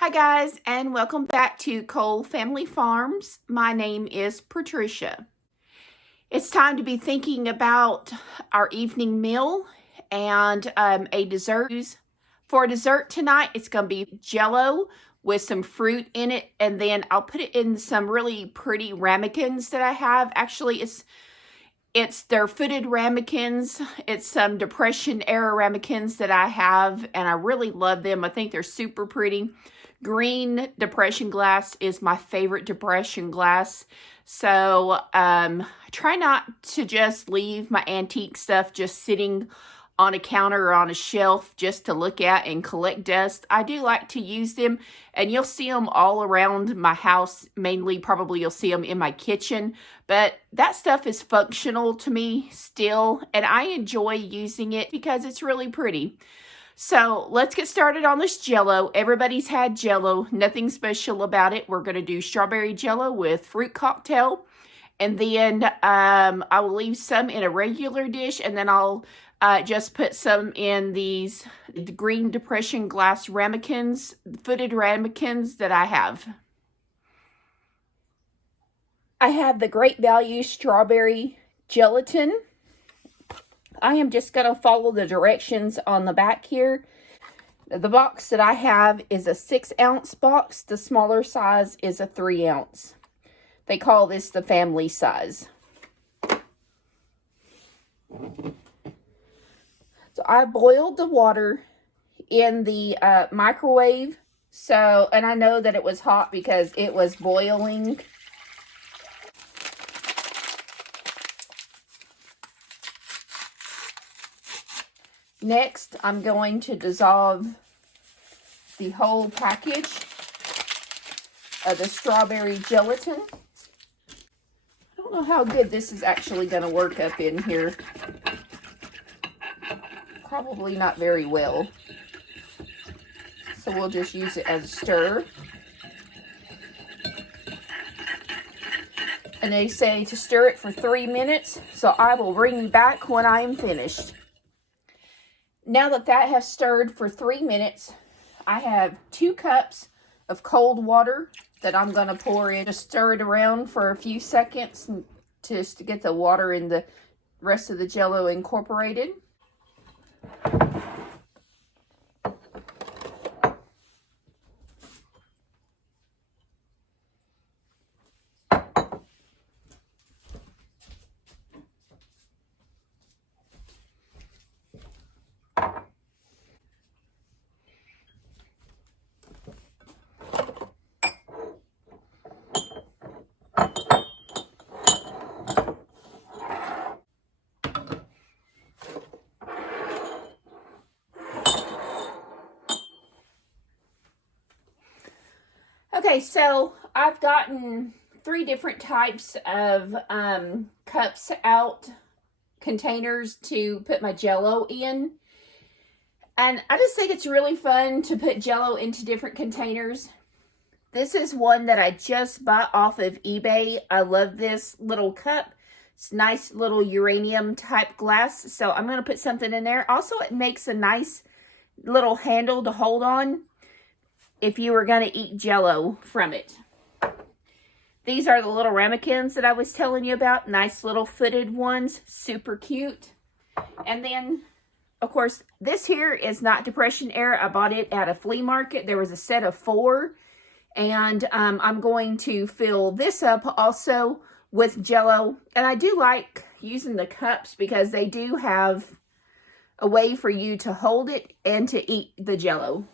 Hi guys, and welcome back to Cole Family Farms. My name is Patricia. It's time to be thinking about our evening meal and a dessert. For dessert tonight, it's going to be Jello with some fruit in it, and then I'll put it in some really pretty ramekins that I have. Actually, they're footed ramekins. It's some Depression era ramekins that I have, and I really love them. I think they're super pretty. Green Depression glass is my favorite Depression glass. So I try not to just leave my antique stuff just sitting on a counter or on a shelf just to look at and collect dust. I do like to use them, and you'll see them all around my house. Mainly, probably you'll see them in my kitchen, but that stuff is functional to me still, and I enjoy using it because it's really pretty. So let's get started on this Jello. Everybody's had Jello, nothing special about it. We're going to do strawberry Jello with fruit cocktail, and then I will leave some in a regular dish, and then I'll just put some in these Green Depression glass ramekins, footed ramekins that I have. I have the Great Value strawberry gelatin. I am just going to follow the directions on the back here. The box that I have is a 6-ounce box. The smaller size is a 3-ounce. They call this the family size. So I boiled the water in the microwave. And I know that it was hot because it was boiling. Next, I'm going to dissolve the whole package of the strawberry gelatin. I don't know how good this is actually going to work up in here. Probably not very well. So we'll just use it as a stir. And they say to stir it for 3 minutes, so I will bring you back when I am finished. Now that has stirred for 3 minutes, I have 2 cups of cold water that I'm going to pour in. Just stir it around for a few seconds just to get the water and the rest of the Jello incorporated. Okay, so I've gotten 3 different types of cups out, containers to put my Jello in. And I just think it's really fun to put Jello into different containers. This is one that I just bought off of eBay. I love this little cup. It's nice little uranium type glass. So I'm going to put something in there. Also, it makes a nice little handle to hold on if you were going to eat Jello from it. These are the little ramekins that I was telling you about. Nice little footed ones. Super cute. And then, of course, this here is not Depression era. I bought it at a flea market. There was a set of 4. And I'm going to fill this up also with Jello. And I do like using the cups because they do have a way for you to hold it and to eat the Jello.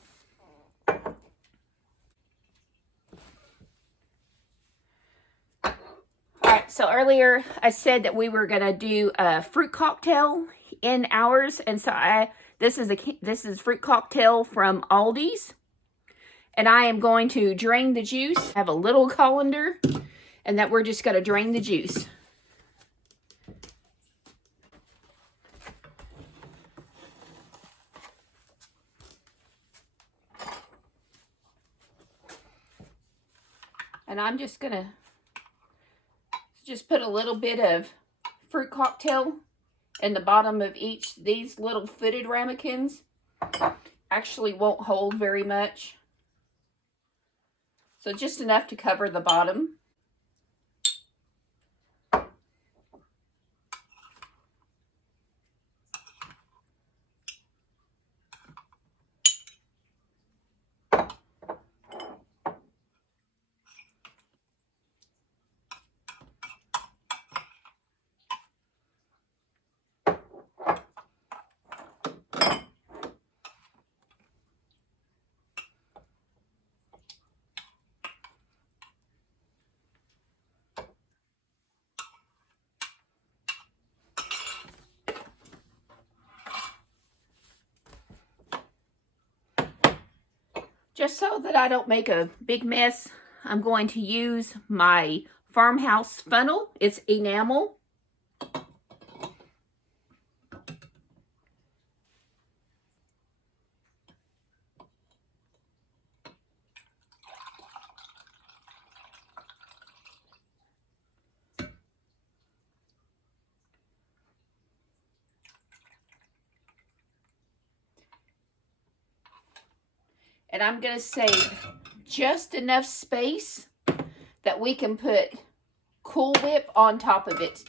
Alright, so earlier I said that we were going to do a fruit cocktail in ours. And so this is fruit cocktail from Aldi's. And I am going to drain the juice. I have a little colander, and that we're just going to drain the juice. And I'm just going to put a little bit of fruit cocktail in the bottom of each. These little footed ramekins actually won't hold very much. So just enough to cover the bottom. Just so that I don't make a big mess, I'm going to use my farmhouse funnel. It's enamel. And I'm going to save just enough space that we can put Cool Whip on top of it.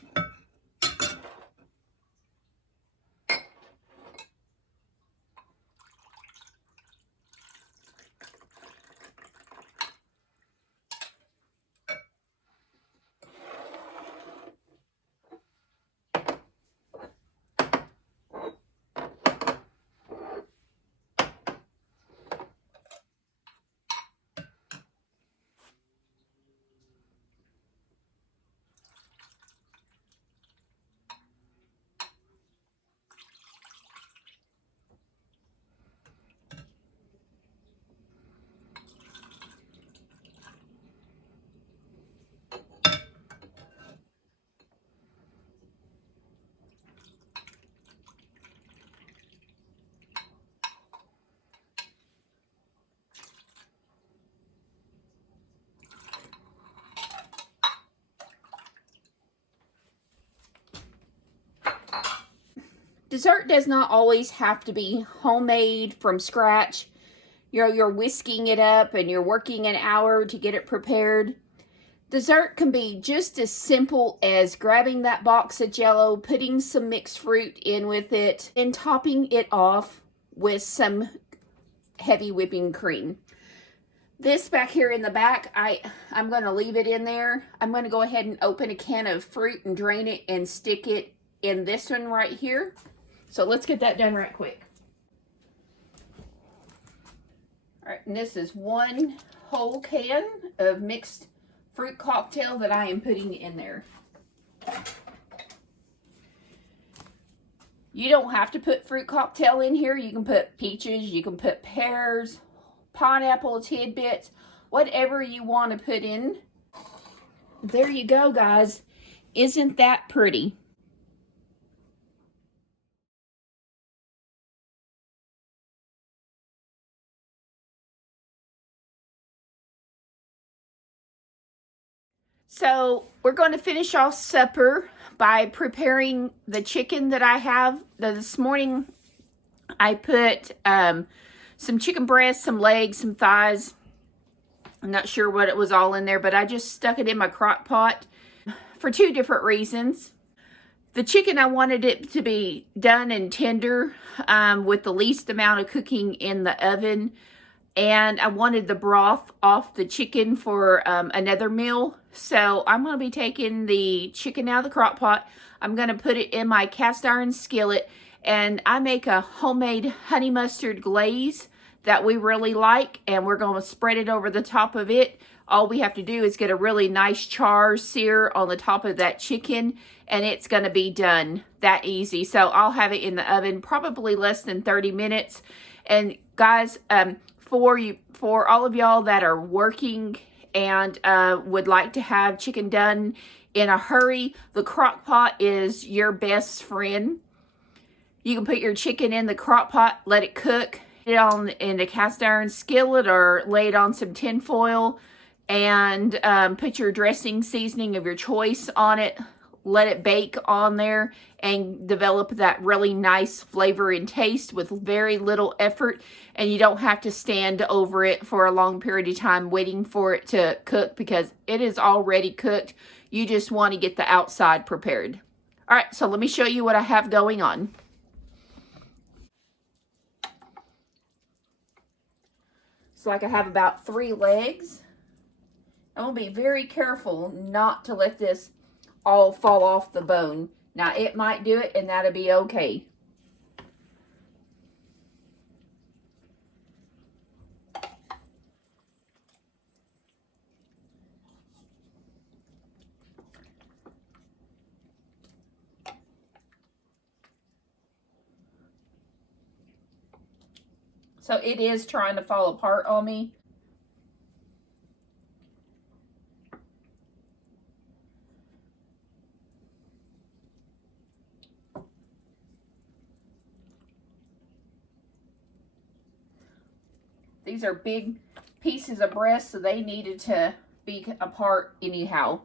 Dessert does not always have to be homemade from scratch. You're whisking it up and you're working an hour to get it prepared. Dessert can be just as simple as grabbing that box of Jello, putting some mixed fruit in with it, and topping it off with some heavy whipping cream. This back here in the back, I'm going to leave it in there. I'm going to go ahead and open a can of fruit and drain it and stick it in this one right here. So let's get that done right quick. All right, and this is one whole can of mixed fruit cocktail that I am putting in there. You don't have to put fruit cocktail in here. You can put peaches, you can put pears, pineapple, tidbits, whatever you want to put in. There you go, guys. Isn't that pretty? So we're going to finish off supper by preparing the chicken that I have. This morning I put some chicken breasts, some legs, some thighs. I'm not sure what it was all in there, but I just stuck it in my crock pot for two different reasons. The chicken, I wanted it to be done and tender with the least amount of cooking in the oven. And I wanted the broth off the chicken for another meal. So I'm going to be taking the chicken out of the crock pot. I'm going to put it in my cast iron skillet. And I make a homemade honey mustard glaze that we really like. And we're going to spread it over the top of it. All we have to do is get a really nice char sear on the top of that chicken. And it's going to be done that easy. So I'll have it in the oven probably less than 30 minutes. And guys, for all of y'all that are working and would like to have chicken done in a hurry, the crock pot is your best friend. You can put your chicken in the crock pot, let it cook, put it on in a cast iron skillet or lay it on some tin foil, and put your dressing seasoning of your choice on it. let it bake on there and develop that really nice flavor and taste with very little effort, and you don't have to stand over it for a long period of time waiting for it to cook because it is already cooked. You just want to get the outside prepared. All right, so let me show you what I have going on. So like I have about 3 legs. I'm going to be very careful not to let this all fall off the bone. Now it might do it and that'll be okay. So it is trying to fall apart on me. These are big pieces of breast, so they needed to be apart anyhow.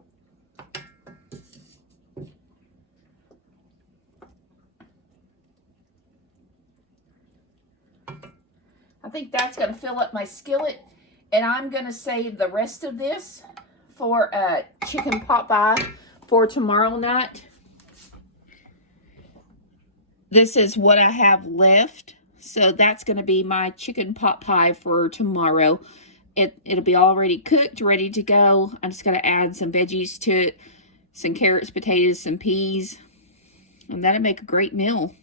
I think that's going to fill up my skillet, and I'm going to save the rest of this for a chicken pot pie for tomorrow night. This is what I have left, so that's going to be my chicken pot pie for tomorrow. It'll be already cooked, ready to go. I'm just going to add some veggies to it, some carrots, potatoes, some peas, and that'll make a great meal.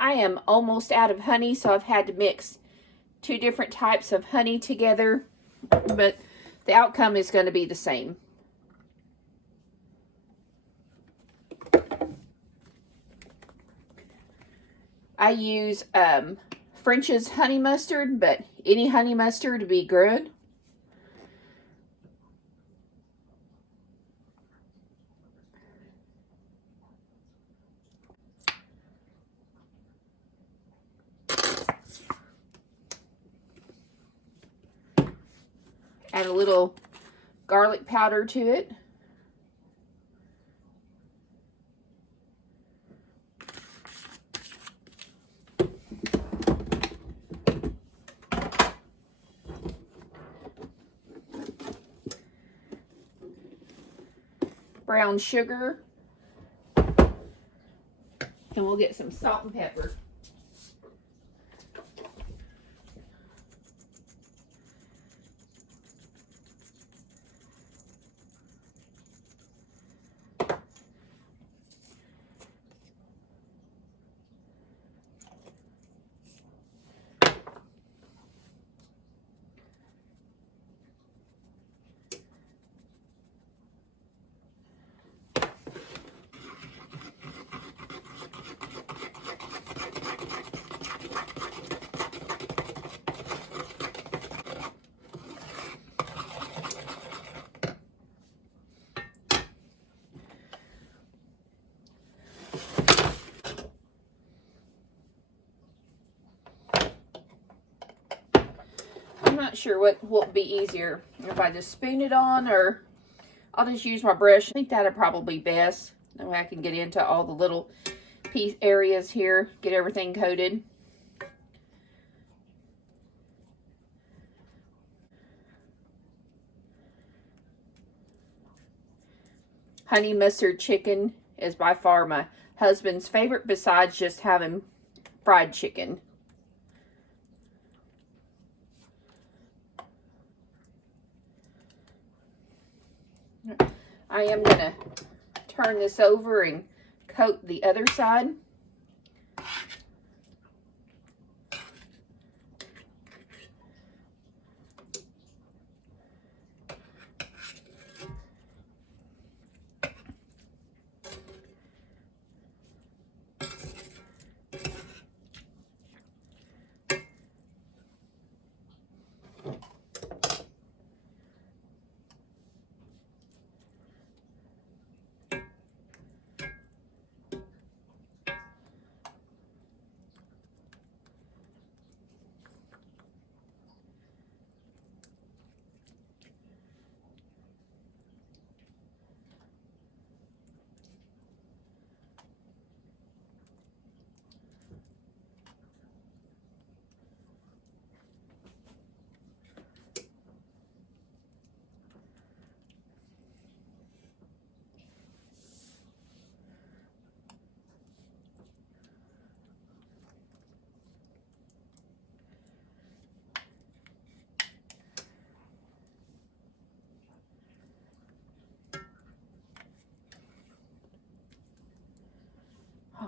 I am almost out of honey, so I've had to mix 2 different types of honey together, but the outcome is going to be the same. I use French's honey mustard, but any honey mustard would be good. Add a little garlic powder to it. Brown sugar. And we'll get some salt and pepper. I'm not sure what will be easier, if I just spoon it on or I'll just use my brush. I think that'll probably be best. That way I can get into all the little piece areas here, get everything coated. Honey mustard chicken is by far my husband's favorite, besides just having fried chicken. I am going to turn this over and coat the other side.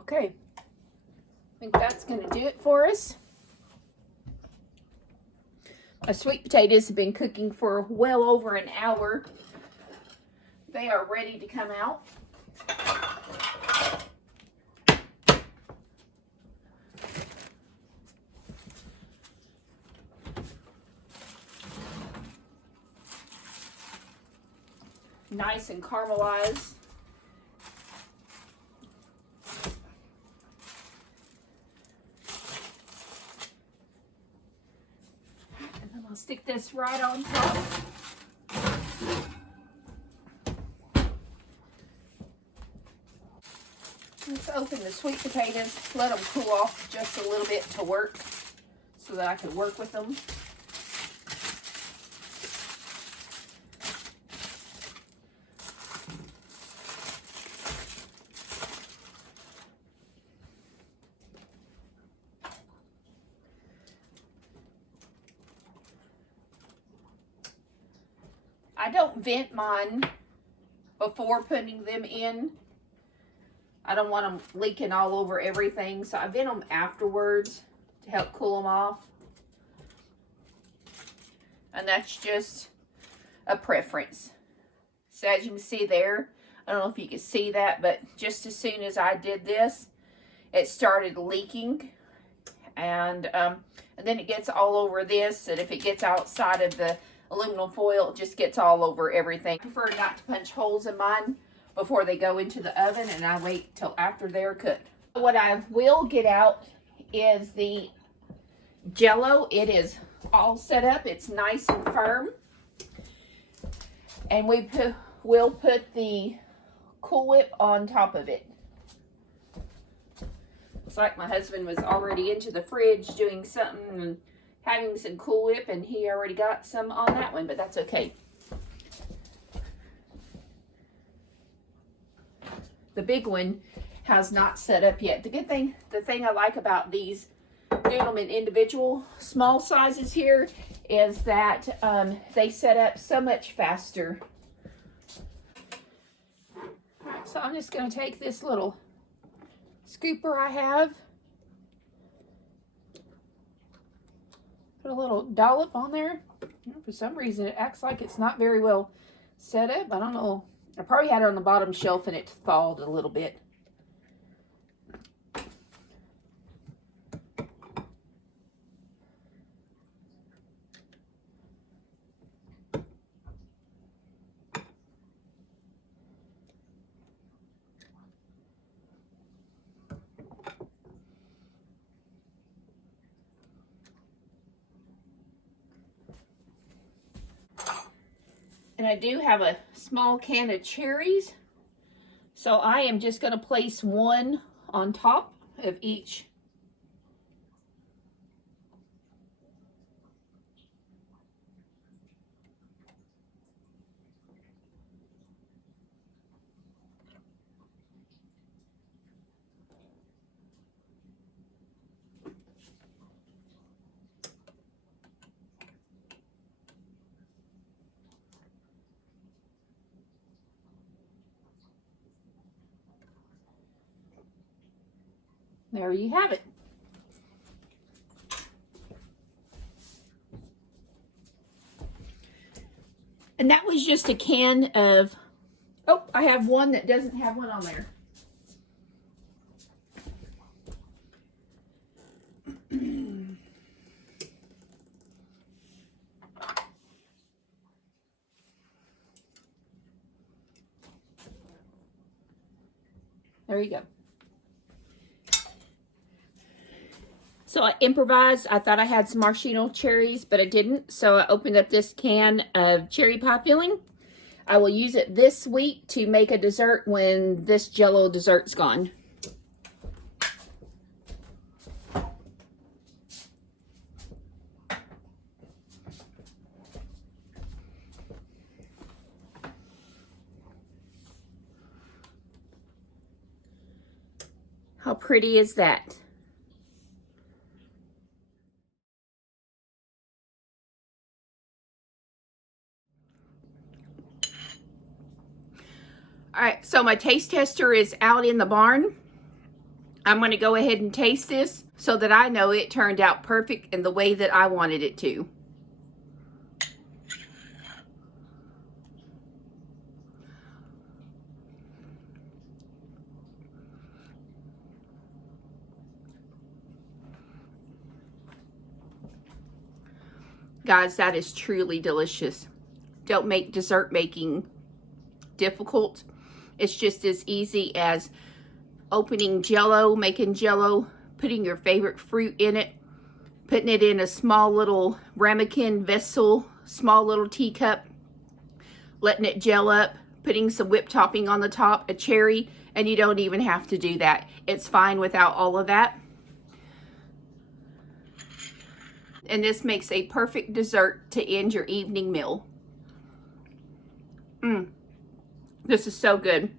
Okay, I think that's going to do it for us. My sweet potatoes have been cooking for well over an hour. They are ready to come out. Nice and caramelized. I'll stick this right on top. Let's open the sweet potatoes, let them cool off just a little bit to work so that I can work with them. I don't vent mine before putting them in. I don't want them leaking all over everything, so I vent them afterwards to help cool them off. And that's just a preference. So as you can see there, I don't know if you can see that, but just as soon as I did this, it started leaking. And then it gets all over this, and if it gets outside of the aluminum foil, it just gets all over everything. I prefer not to punch holes in mine before they go into the oven, and I wait till after they're cooked. What I will get out is the Jello. It is all set up. It's nice and firm. And we'll put the Cool Whip on top of it. Looks like my husband was already into the fridge doing something and having some Cool Whip, and he already got some on that one, but that's okay. The big one has not set up yet. The thing I like about these doing them in individual small sizes here is that they set up so much faster. So I'm just going to take this little scooper I have, put a little dollop on there. For some reason, it acts like it's not very well set up. I don't know. I probably had it on the bottom shelf and it thawed a little bit. And I do have a small can of cherries. So I am just going to place one on top of each. there you have it. And that was just a can of, oh, I have one that doesn't have one on there. There you go. So I improvised. I thought I had some maraschino cherries, but I didn't. So I opened up this can of cherry pie filling. I will use it this week to make a dessert when this Jello dessert's gone. How pretty is that? All right, so my taste tester is out in the barn. I'm going to go ahead and taste this so that I know it turned out perfect in the way that I wanted it to. Guys, that is truly delicious. Don't make dessert making difficult. It's just as easy as opening Jello, making Jello, putting your favorite fruit in it, putting it in a small little ramekin vessel, small little teacup, letting it gel up, putting some whipped topping on the top, a cherry, and you don't even have to do that. It's fine without all of that. And this makes a perfect dessert to end your evening meal. This is so good.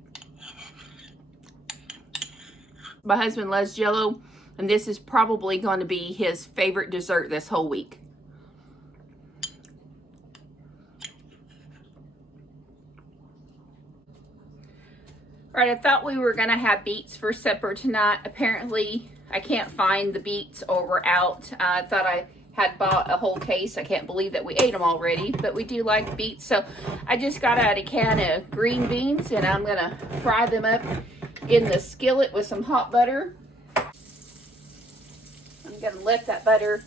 My husband loves Jello, and this is probably going to be his favorite dessert this whole week. All right, I thought we were going to have beets for supper tonight. Apparently, I can't find the beets or we're out. I thought I had bought a whole case. I can't believe that we ate them already, but we do like beets. So I just got out a can of green beans, and I'm going to fry them up in the skillet with some hot butter. I'm going to let that butter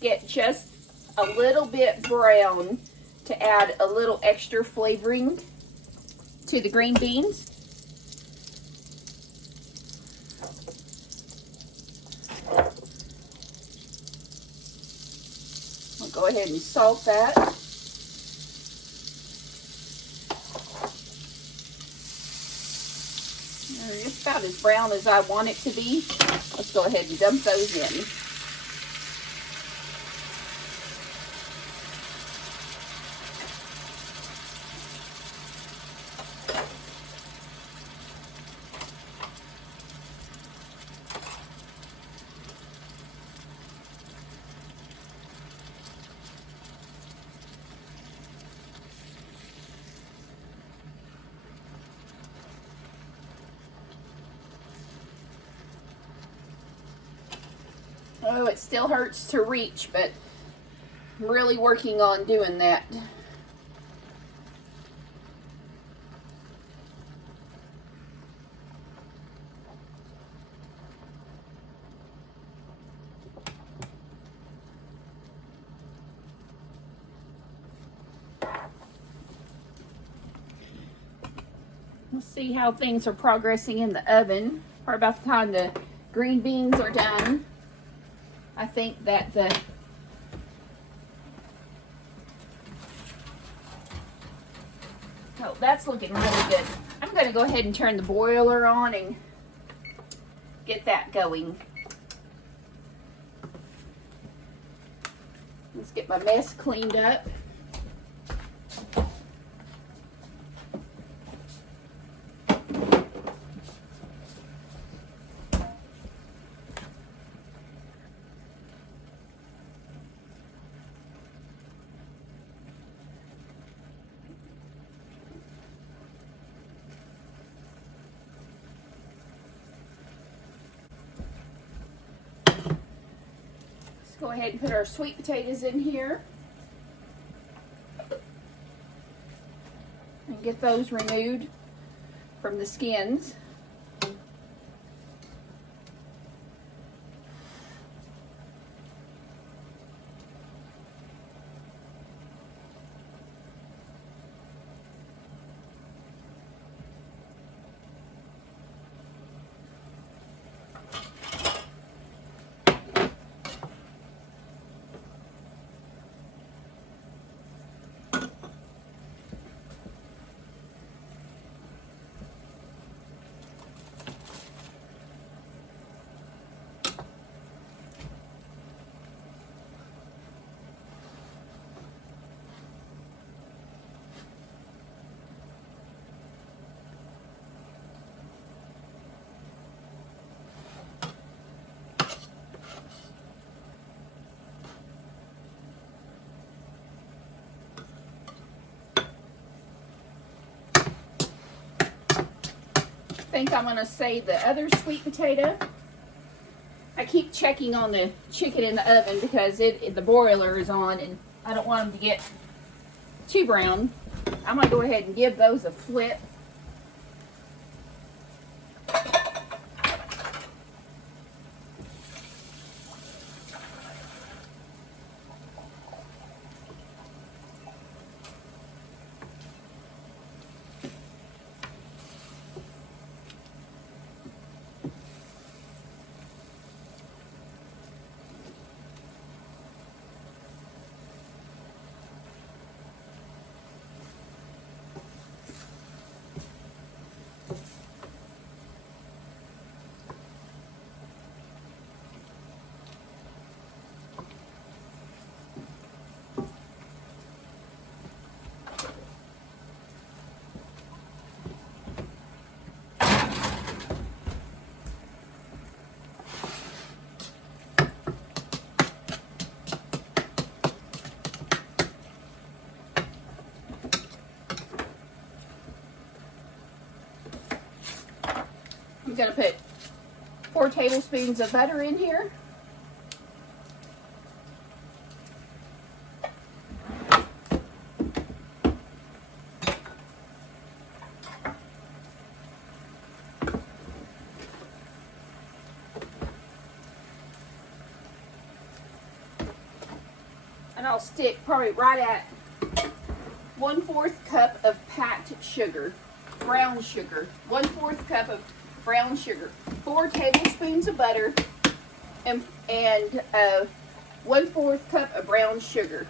get just a little bit brown to add a little extra flavoring to the green beans. I'll go ahead and salt that. They're just about as brown as I want it to be. Let's go ahead and dump those in. Oh, it still hurts to reach, but I'm really working on doing that. Let's see how things are progressing in the oven. For about the time the green beans are done, I think that oh, that's looking really good. I'm going to go ahead and turn the boiler on and get that going. Let's get my mess cleaned up. go ahead and put our sweet potatoes in here and get those removed from the skins. I think I'm going to save the other sweet potato. I keep checking on the chicken in the oven because the broiler is on and I don't want them to get too brown. I'm going to go ahead and give those a flip. I'm going to put 4 tablespoons of butter in here. And I'll stick probably right at 1/4 cup of packed sugar, brown sugar, 1/4 cup of brown sugar, 4 tablespoons of butter, and 1/4 cup of brown sugar.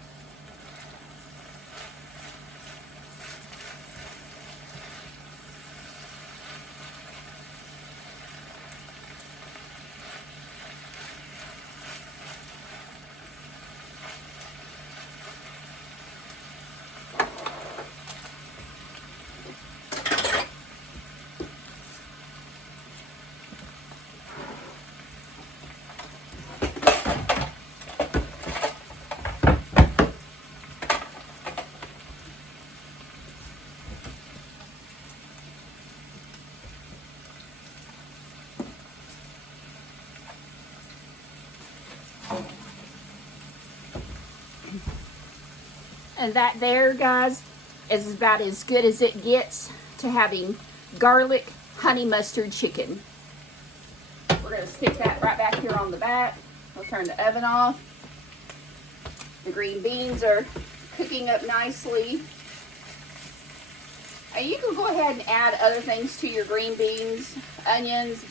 And that there, guys, is about as good as it gets to having garlic honey mustard chicken. We're going to stick that right back here on the back. We'll turn the oven off. The green beans are cooking up nicely. And you can go ahead and add other things to your green beans, onions,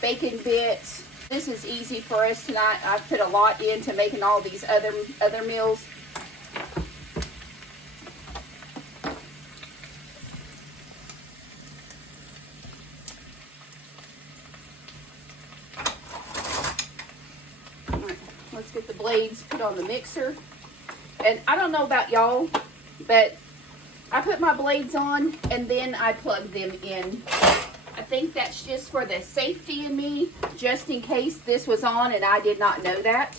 bacon bits. This is easy for us tonight. I've put a lot into making all these other meals. Let's get the blades put on the mixer. And I don't know about y'all, but I put my blades on and then I plug them in. I think that's just for the safety in me, just in case this was on and I did not know that.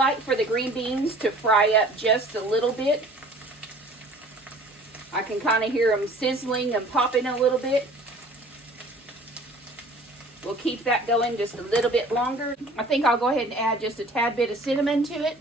like for the green beans to fry up just a little bit. I can kind of hear them sizzling and popping a little bit. We'll keep that going just a little bit longer. I think I'll go ahead and add just a tad bit of cinnamon to it.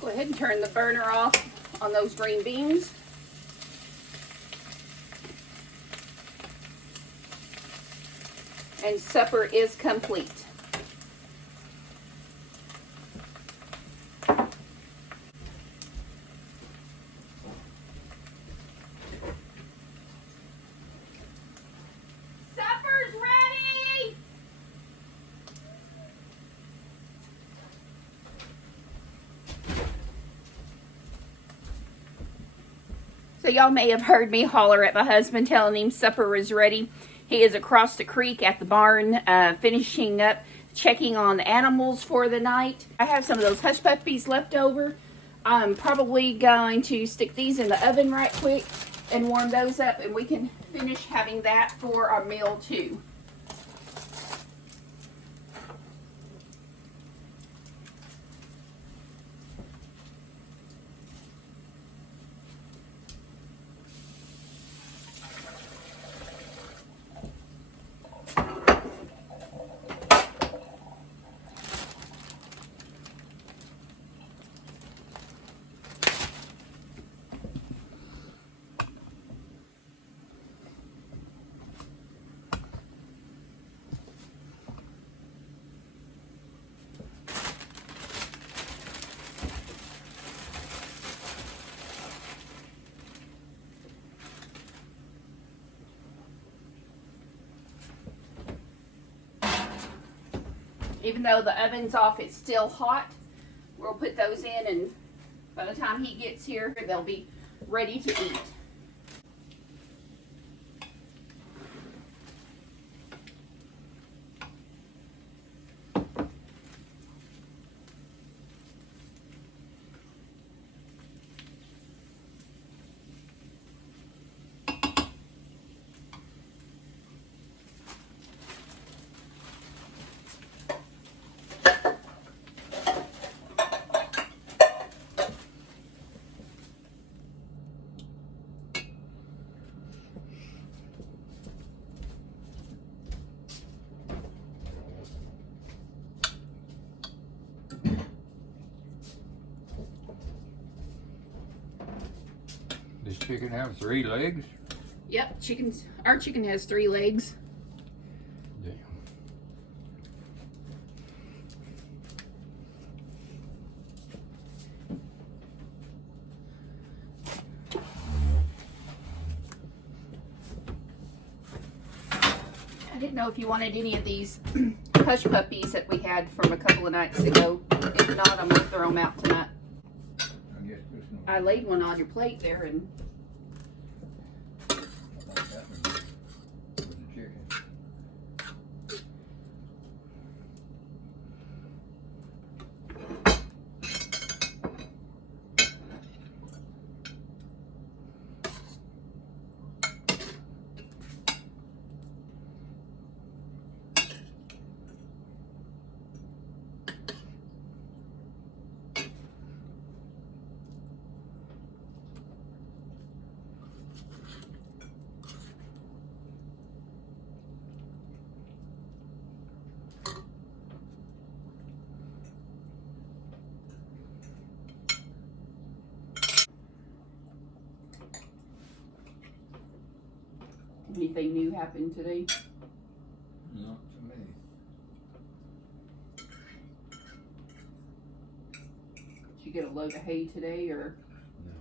Go ahead and turn the burner off on those green beans. And supper is complete. Supper's ready! So y'all may have heard me holler at my husband telling him supper is ready. He is across the creek at the barn finishing up checking on the animals for the night. I have some of those hush puppies left over. I'm probably going to stick these in the oven right quick and warm those up, and we can finish having that for our meal too. Even though the oven's off, it's still hot. We'll put those in, and by the time he gets here, they'll be ready to eat. Does chicken have 3 legs? Yep, our chicken has 3 legs. Damn. I didn't know if you wanted any of these hush puppies that we had from a couple of nights ago. If not, I'm going to throw them out tonight. I guess this one. I laid one on your plate there, and I like that one for the chicken. anything new happened today? Not to me. Did you get a load of hay today, or? No.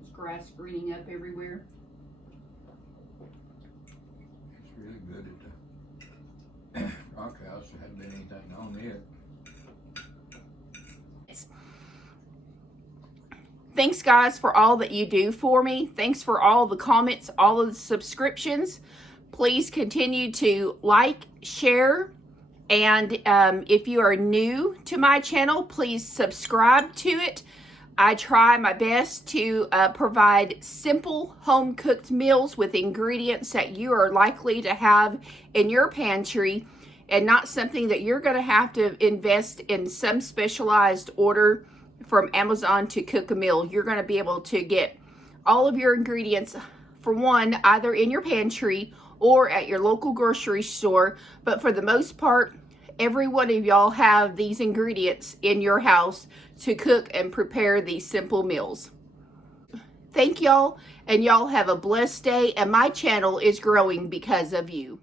Is grass greening up everywhere? It's really good at the rock house. There hasn't been anything on it. Thanks, guys, for all that you do for me. Thanks for all the comments, all of the subscriptions. Please continue to like, share, and if you are new to my channel, please subscribe to it. I try my best to provide simple home-cooked meals with ingredients that you are likely to have in your pantry, and not something that you're going to have to invest in some specialized order from Amazon to cook a meal. You're going to be able to get all of your ingredients, for one, either in your pantry or at your local grocery store. But for the most part, every one of y'all have these ingredients in your house to cook and prepare these simple meals. Thank y'all, and y'all have a blessed day, and my channel is growing because of you.